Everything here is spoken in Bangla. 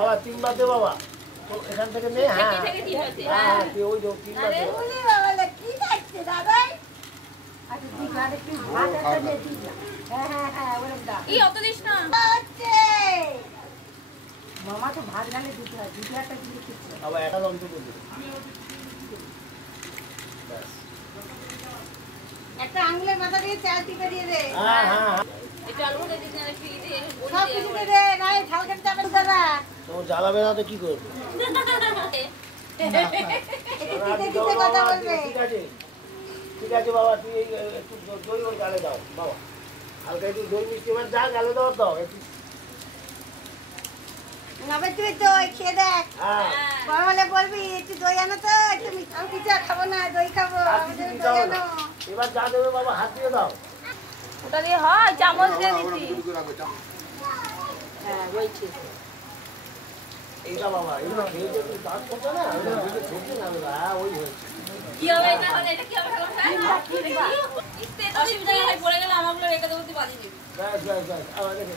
আবার তিনবার দে বাবা, এখান থেকে নে। হ্যাঁ হ্যাঁ, ওই যে তিনবার দে। মামা তো ভাত গালে দিতে হয়, দুটো একটা দিয়ে খেতে আবার একটা লঙ্ক করবি, একটা আঙুলের মাথা দিয়ে চাল টিপে দিয়ে দে। হ্যাঁ হ্যাঁ, সব কিছু দিয়ে দে, নয় ঝাল খেতে যাবে দাদা। তো জ্বালাবে না তো কি করবে? কথা বলবে। ঠিক আছে ঠিক আছে বাবা, তুই একটু দই ওর গালে দাও বাবা, হালকা একটু দই মিষ্টি এবার যা গালে দাও দাও একটু। নবে তুই দই খেয়ে দেখ, হ্যাঁ বড় হলে বলবি একটু দই আনো তো, একটু মিঠা পিঠা খাবো না, দই খাবো, আমাদের দই আনো। এবার যা দেবে বাবা হাত দিয়ে দাও। ওটা দিয়ে হয় চামচ দিয়ে দিচ্ছি। হ্যাঁ বলছি এইটা বাবা, এইটা খেয়ে যদি কাজ করছে না, ঠেকছে না, ওই হয়েছে। কি হবে এটা হলে, এটা কি হবে এখন খাই না? অসুবিধা নেই, পড়ে গেলে আমাগুলো রেখে দেবো, তুই বাজি দিবি। ব্যাস ব্যাস ব্যাস, আবার দেখে